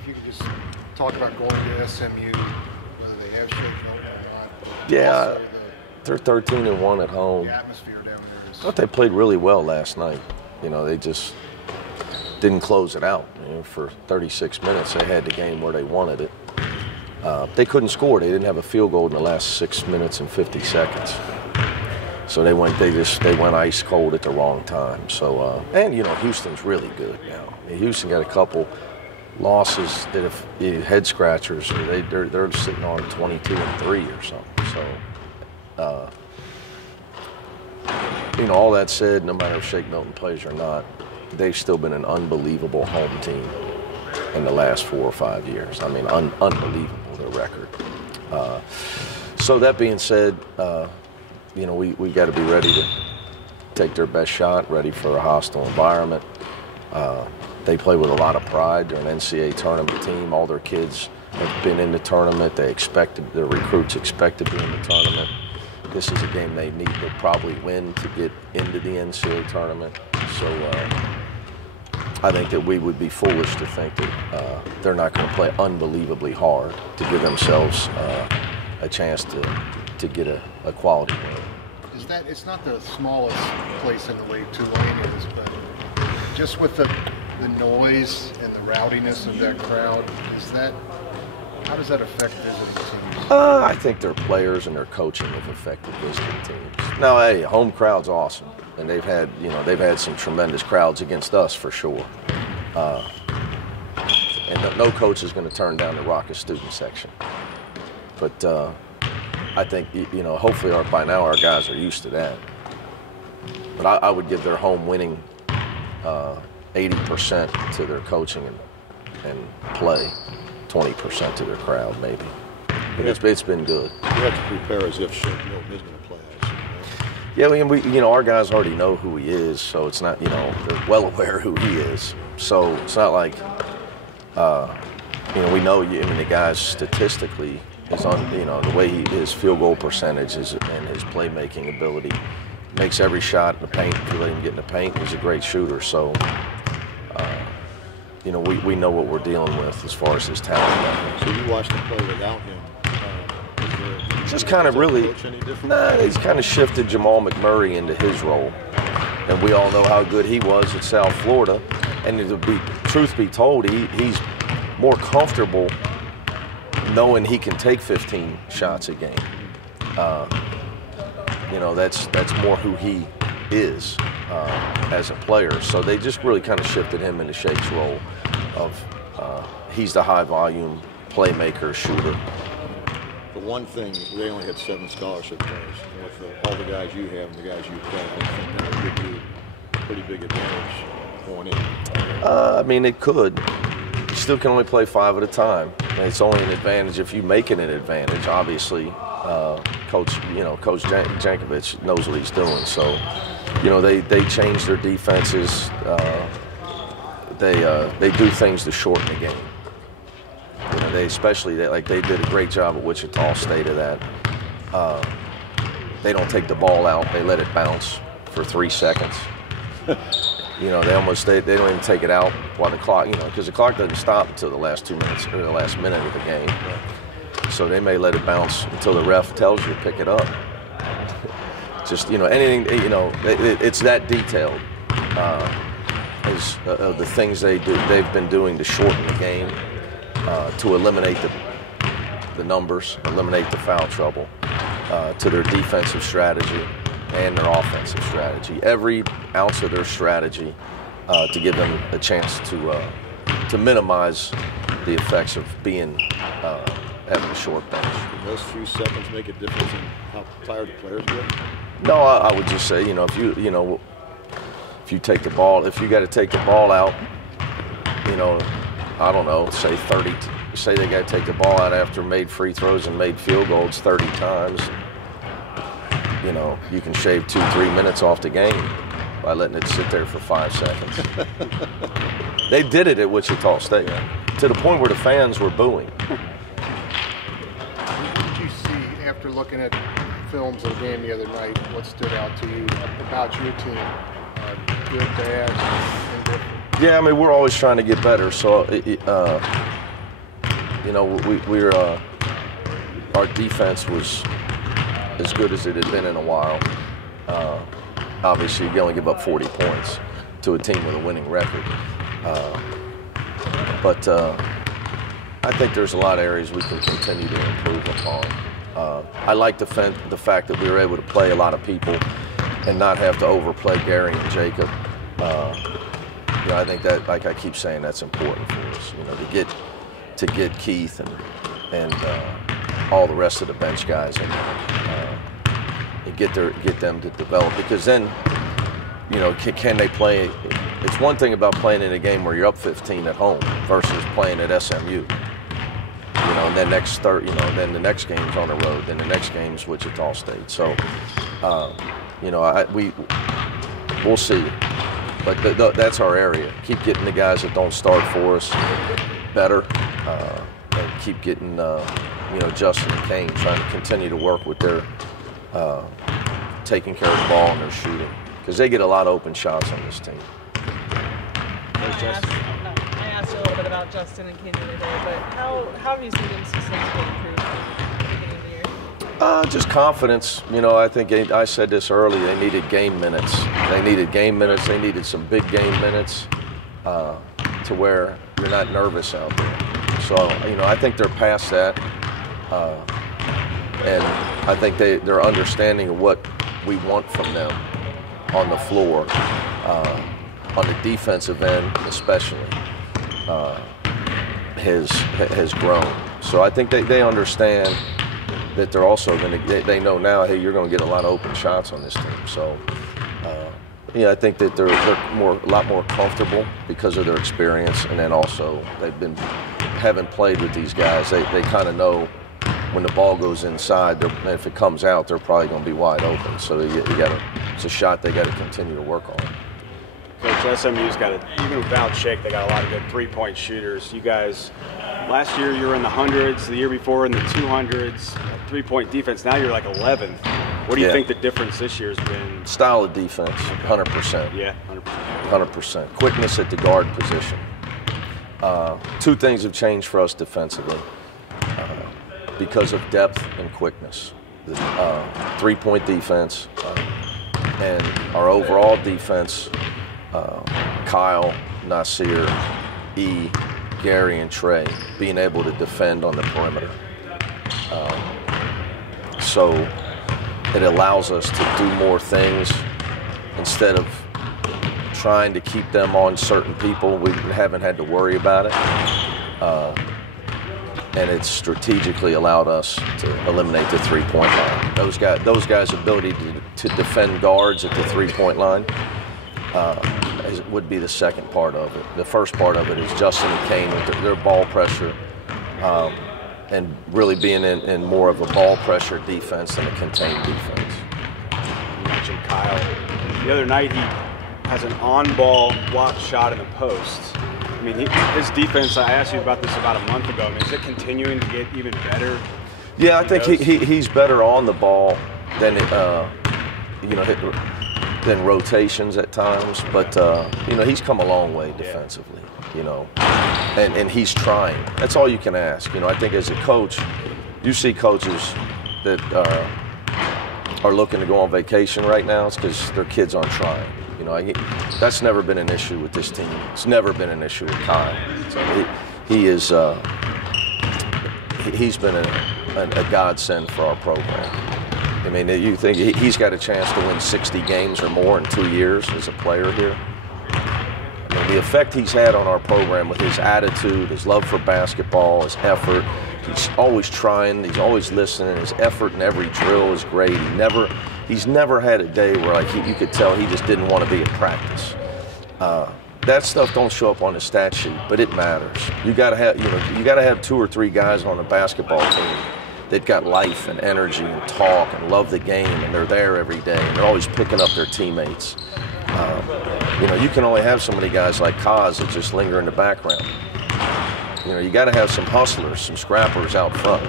if you could just talk about going to SMU, whether they have Shake Milton or not. Yeah, they're 13-1 at home. The atmosphere down there is. I thought they played really well last night. You know, they just didn't close it out. You know, for 36 minutes, they had the game where they wanted it. They couldn't score. They didn't have a field goal in the last 6 minutes and 50 seconds. So they went ice cold at the wrong time. So and you know, Houston's really good now. I mean, Houston got a couple losses that if head scratchers, they're sitting on 22-3 or something. So you know, all that said, no matter if Shake Milton plays or not, they've still been an unbelievable home team in the last 4 or 5 years. I mean, unbelievable, their record. So that being said, you know, we got to be ready to take their best shot, ready for a hostile environment. They play with a lot of pride. They're an NCAA tournament team. All their kids have been in the tournament. Their recruits expect to be in the tournament. This is a game they need to probably win to get into the NCAA tournament. So I think that we would be foolish to think that they're not going to play unbelievably hard to give themselves a chance to get a quality win. It's not the smallest place in the league Tulane is, but just with the noise and the rowdiness of that crowd, how does that affect visiting teams? I think their players and their coaching have affected visiting teams. Now, hey, home crowd's awesome, and they've had some tremendous crowds against us for sure. And no coach is going to turn down the raucous student section. But I think, you know, hopefully by now our guys are used to that. But I would give their home winning 80% to their coaching and play, 20% to their crowd maybe. But it's been good. You have to prepare as if Shake Milton is going to play. Yeah, you know, our guys already know who he is, so it's not, you know, they're well aware who he is. So it's not like, you know, we know. I mean, the guy statistically is on, you know, the way his field goal percentage is and his playmaking ability makes every shot in the paint. If you let him get in the paint, he's a great shooter. So, you know, we know what we're dealing with as far as his talent. So you watched him play without him. Just kind of really, he's kind of shifted Jamal McMurray into his role. And we all know how good he was at South Florida. And truth be told, he's more comfortable knowing he can take 15 shots a game. You know, that's more who he is as a player. So they just really kind of shifted him into Shake's role of he's the high volume playmaker, shooter. The one thing, they only had 7 scholarship players. With all the guys you have and the guys you play, I think that would give you a pretty big advantage going in. I mean, it could. You still can only play 5 at a time. It's only an advantage if you make it an advantage. Obviously, Coach Jankovic knows what he's doing. So, you know, they change their defenses. They do things to shorten the game. You know, they did a great job at Wichita State of that. They don't take the ball out; they let it bounce for 3 seconds. You know, they don't even take it out while the clock, you know, because the clock doesn't stop until the last 2 minutes or the last minute of the game. So they may let it bounce until the ref tells you to pick it up. Just, you know, anything, you know, it's that detailed. The things they've been doing to shorten the game, to eliminate the numbers, eliminate the foul trouble, to their defensive strategy and their offensive strategy. Every ounce of their strategy to give them a chance to minimize the effects of being having a short bench. Can those few seconds make a difference in how tired the players get? No, I would just say, you know, if you take the ball, if you got to take the ball out, you know, I don't know, say they got to take the ball out after made free throws and made field goals 30 times. You know, you can shave 2-3 minutes off the game by letting it sit there for 5 seconds. They did it at Wichita State to the point where the fans were booing. What did you see after looking at films of the game the other night? What stood out to you about your team? Good, bad, indifferent? Yeah, I mean, we're always trying to get better. So, You know, our defense was as good as it had been in a while. Obviously, you only give up 40 points to a team with a winning record. But I think there's a lot of areas we can continue to improve upon. I like the fact that we were able to play a lot of people and not have to overplay Gary and Jacob. You know, I think that, like I keep saying, that's important for us. You know, to get Keith and all the rest of the bench guys in there, and get them to develop. Because then, you know, can they play? It's one thing about playing in a game where you're up 15 at home versus playing at SMU. You know, and then then the next game's on the road, then the next game's Wichita State. So, you know, we'll see. But that's our area. Keep getting the guys that don't start for us better, and keep getting, you know, Justin and Kane trying to continue to work with their taking care of the ball and their shooting, because they get a lot of open shots on this team. I asked you a little bit about Justin and Kane the other day, but how have you seen them successfully improve at the beginning of the year? Just confidence. You know, I think I said this early. They needed game minutes. They needed game minutes. They needed some big game minutes to where you're not nervous out there. So, you know, I think they're past that, and I think they're understanding of what we want from them on the floor, on the defensive end especially, has grown. So I think they understand that they're also going to, they know now, hey, you're going to get a lot of open shots on this team. So, yeah, I think that they're a lot more comfortable because of their experience, and then also having played with these guys, they kind of know when the ball goes inside, if it comes out, they're probably going to be wide open. So it's a shot they got to continue to work on. Coach, SMU's got even without Shake, they got a lot of good three-point shooters. You guys, last year you were in the hundreds, the year before in the 200s, three-point defense. Now you're like 11th. What do you think the difference this year's been? Style of defense, 100%. Yeah, 100%. 100%. Quickness at the guard position. Two things have changed for us defensively because of depth and quickness. The three-point defense and our overall defense. Kyle, Nasir, E, Gary, and Trey being able to defend on the perimeter. So it allows us to do more things instead of trying to keep them on certain people. We haven't had to worry about it. And it's strategically allowed us to eliminate the three-point line. Those guys' ability to defend guards at the three-point line would be the second part of it. The first part of it is Justin and Kane with their ball pressure, and really being in more of a ball pressure defense than a contained defense. You mentioned Kyle. The other night he has an on-ball block shot in the post. I mean, his defense, I asked you about this about a month ago. I mean, is it continuing to get even better? Yeah, I think he's better on the ball than, you know, than rotations at times. But, you know, he's come a long way defensively, you know, and he's trying. That's all you can ask. You know, I think as a coach, you see coaches that are looking to go on vacation right now. It's because their kids aren't trying. You know, that's never been an issue with this team. It's never been an issue with Kyle. So he's been a godsend for our program. I mean, you think he's got a chance to win 60 games or more in 2 years as a player here? I mean, the effect he's had on our program with his attitude, his love for basketball, his effort. He's always trying. He's always listening. His effort in every drill is great. He's never had a day where like you could tell he just didn't want to be at practice. That stuff don't show up on the stat sheet, but it matters. You got to have 2 or 3 guys on a basketball team that got life and energy and talk and love the game, and they're there every day and they're always picking up their teammates. You know, you can only have so many guys like Kaz that just linger in the background. You know, you got to have some hustlers, some scrappers out front.